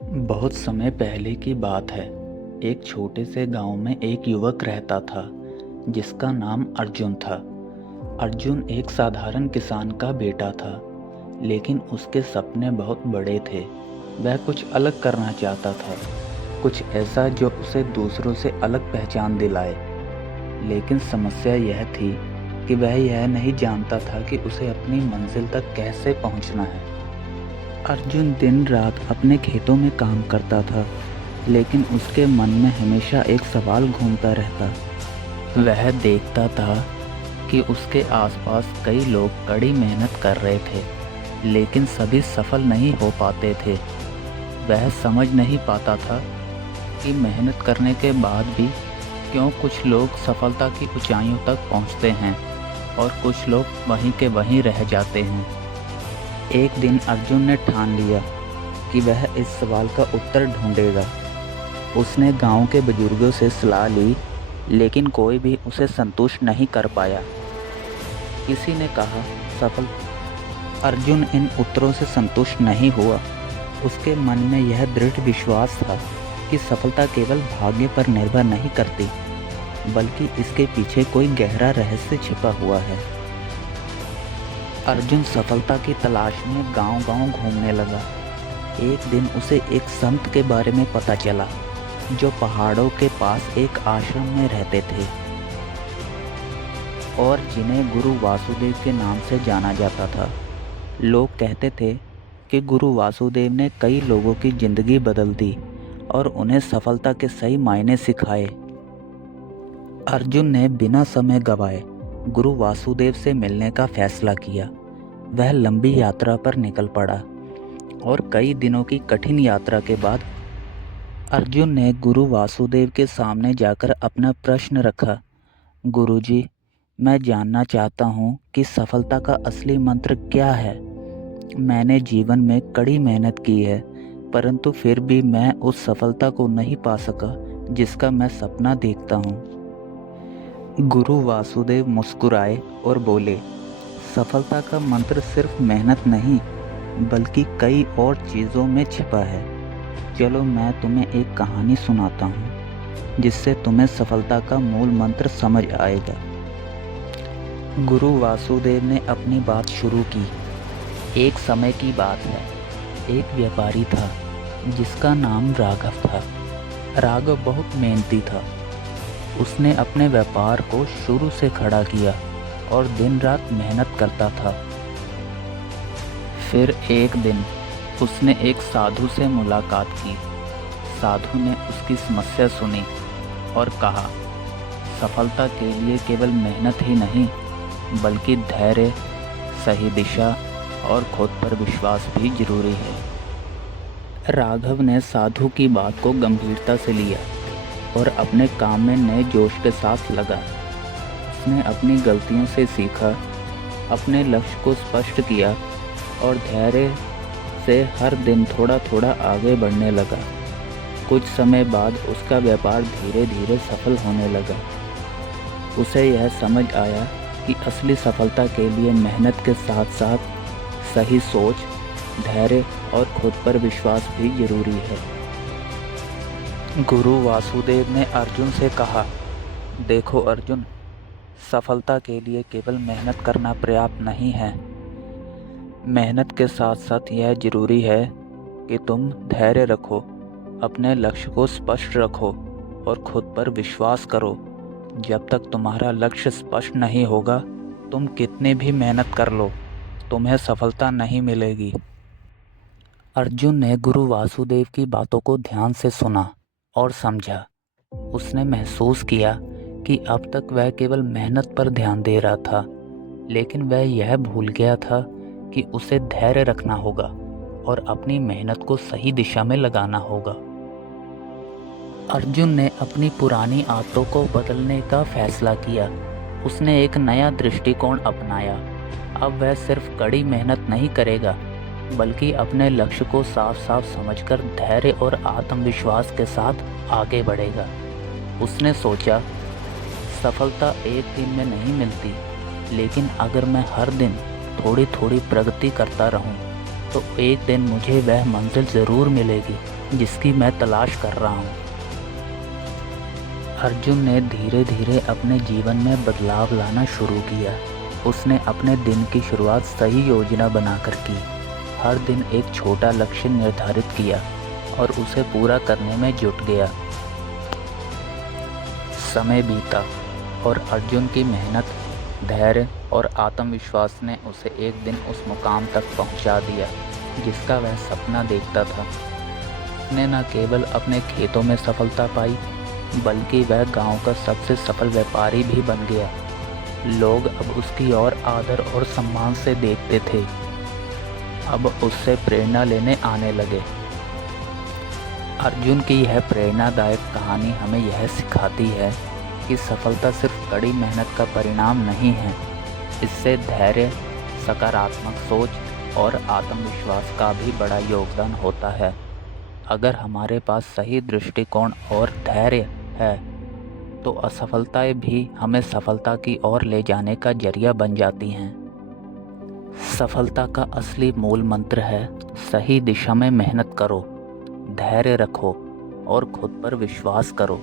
बहुत समय पहले की बात है। एक छोटे से गांव में एक युवक रहता था जिसका नाम अर्जुन था। अर्जुन एक साधारण किसान का बेटा था, लेकिन उसके सपने बहुत बड़े थे। वह कुछ अलग करना चाहता था, कुछ ऐसा जो उसे दूसरों से अलग पहचान दिलाए। लेकिन समस्या यह थी कि वह यह नहीं जानता था कि उसे अपनी मंजिल तक कैसे पहुंचना है। अर्जुन दिन रात अपने खेतों में काम करता था, लेकिन उसके मन में हमेशा एक सवाल घूमता रहता। वह देखता था कि उसके आसपास कई लोग कड़ी मेहनत कर रहे थे, लेकिन सभी सफल नहीं हो पाते थे। वह समझ नहीं पाता था कि मेहनत करने के बाद भी क्यों कुछ लोग सफलता की ऊंचाइयों तक पहुंचते हैं और कुछ लोग वहीं के वहीं रह जाते हैं। एक दिन अर्जुन ने ठान लिया कि वह इस सवाल का उत्तर ढूंढेगा। उसने गांव के बुजुर्गों से सलाह ली, लेकिन कोई भी उसे संतुष्ट नहीं कर पाया। किसी ने कहा सफल। अर्जुन इन उत्तरों से संतुष्ट नहीं हुआ। उसके मन में यह दृढ़ विश्वास था कि सफलता केवल भाग्य पर निर्भर नहीं करती, बल्कि इसके पीछे कोई गहरा रहस्य छिपा हुआ है। अर्जुन सफलता की तलाश में गांव-गांव घूमने लगा। एक दिन उसे एक संत के बारे में पता चला, जो पहाड़ों के पास एक आश्रम में रहते थे और जिन्हें गुरु वासुदेव के नाम से जाना जाता था। लोग कहते थे कि गुरु वासुदेव ने कई लोगों की जिंदगी बदल दी और उन्हें सफलता के सही मायने सिखाए। अर्जुन ने बिना समय गवाए गुरु वासुदेव से मिलने का फैसला किया। वह लंबी यात्रा पर निकल पड़ा और कई दिनों की कठिन यात्रा के बाद अर्जुन ने गुरु वासुदेव के सामने जाकर अपना प्रश्न रखा। गुरुजी, मैं जानना चाहता हूँ कि सफलता का असली मंत्र क्या है। मैंने जीवन में कड़ी मेहनत की है, परंतु फिर भी मैं उस सफलता को नहीं पा सका जिसका मैं सपना देखता हूँ। गुरु वासुदेव मुस्कुराए और बोले, सफलता का मंत्र सिर्फ मेहनत नहीं, बल्कि कई और चीज़ों में छिपा है। चलो मैं तुम्हें एक कहानी सुनाता हूँ, जिससे तुम्हें सफलता का मूल मंत्र समझ आएगा। गुरु वासुदेव ने अपनी बात शुरू की। एक समय की बात है, एक व्यापारी था जिसका नाम राघव था। राघव बहुत मेहनती था। उसने अपने व्यापार को शुरू से खड़ा किया और दिन रात मेहनत करता था। फिर एक दिन उसने एक साधु से मुलाकात की। साधु ने उसकी समस्या सुनी और कहा, सफलता के लिए केवल मेहनत ही नहीं, बल्कि धैर्य, सही दिशा और खुद पर विश्वास भी जरूरी है। राघव ने साधु की बात को गंभीरता से लिया और अपने काम में नए जोश के साथ लगा। उसने अपनी गलतियों से सीखा, अपने लक्ष्य को स्पष्ट किया और धैर्य से हर दिन थोड़ा थोड़ा आगे बढ़ने लगा। कुछ समय बाद उसका व्यापार धीरे धीरे सफल होने लगा। उसे यह समझ आया कि असली सफलता के लिए मेहनत के साथ साथ सही सोच, धैर्य और खुद पर विश्वास भी जरूरी है। गुरु वासुदेव ने अर्जुन से कहा, देखो अर्जुन, सफलता के लिए केवल मेहनत करना पर्याप्त नहीं है। मेहनत के साथ साथ यह जरूरी है कि तुम धैर्य रखो, अपने लक्ष्य को स्पष्ट रखो और खुद पर विश्वास करो। जब तक तुम्हारा लक्ष्य स्पष्ट नहीं होगा, तुम कितनी भी मेहनत कर लो, तुम्हें सफलता नहीं मिलेगी। अर्जुन ने गुरु वासुदेव की बातों को ध्यान से सुना और समझा। उसने महसूस किया कि अब तक वह केवल मेहनत पर ध्यान दे रहा था, लेकिन वह यह भूल गया था कि उसे धैर्य रखना होगा और अपनी मेहनत को सही दिशा में लगाना होगा। अर्जुन ने अपनी पुरानी आदतों को बदलने का फैसला किया। उसने एक नया दृष्टिकोण अपनाया। अब वह सिर्फ कड़ी मेहनत नहीं करेगा, बल्कि अपने लक्ष्य को साफ साफ समझकर धैर्य और आत्मविश्वास के साथ आगे बढ़ेगा। उसने सोचा, सफलता एक दिन में नहीं मिलती, लेकिन अगर मैं हर दिन थोड़ी थोड़ी प्रगति करता रहूं, तो एक दिन मुझे वह मंजिल ज़रूर मिलेगी। जिसकी मैं तलाश कर रहा हूँ। अर्जुन ने धीरे धीरे अपने जीवन में बदलाव लाना शुरू किया। उसने अपने दिन की शुरुआत सही योजना बनाकर की। हर दिन एक छोटा लक्ष्य निर्धारित किया और उसे पूरा करने में जुट गया। समय बीता और अर्जुन की मेहनत, धैर्य और आत्मविश्वास ने उसे एक दिन उस मुकाम तक पहुंचा दिया जिसका वह सपना देखता था। उसने न केवल अपने खेतों में सफलता पाई, बल्कि वह गांव का सबसे सफल व्यापारी भी बन गया। लोग अब उसकी ओर आदर और सम्मान से देखते थे। अब उससे प्रेरणा लेने आने लगे। अर्जुन की यह प्रेरणादायक कहानी हमें यह सिखाती है कि सफलता सिर्फ कड़ी मेहनत का परिणाम नहीं है। इससे धैर्य, सकारात्मक सोच और आत्मविश्वास का भी बड़ा योगदान होता है। अगर हमारे पास सही दृष्टिकोण और धैर्य है तो असफलताएं भी हमें सफलता की ओर ले जाने का जरिया बन जाती हैं। सफलता का असली मूल मंत्र है सही दिशा में मेहनत करो, धैर्य रखो और खुद पर विश्वास करो।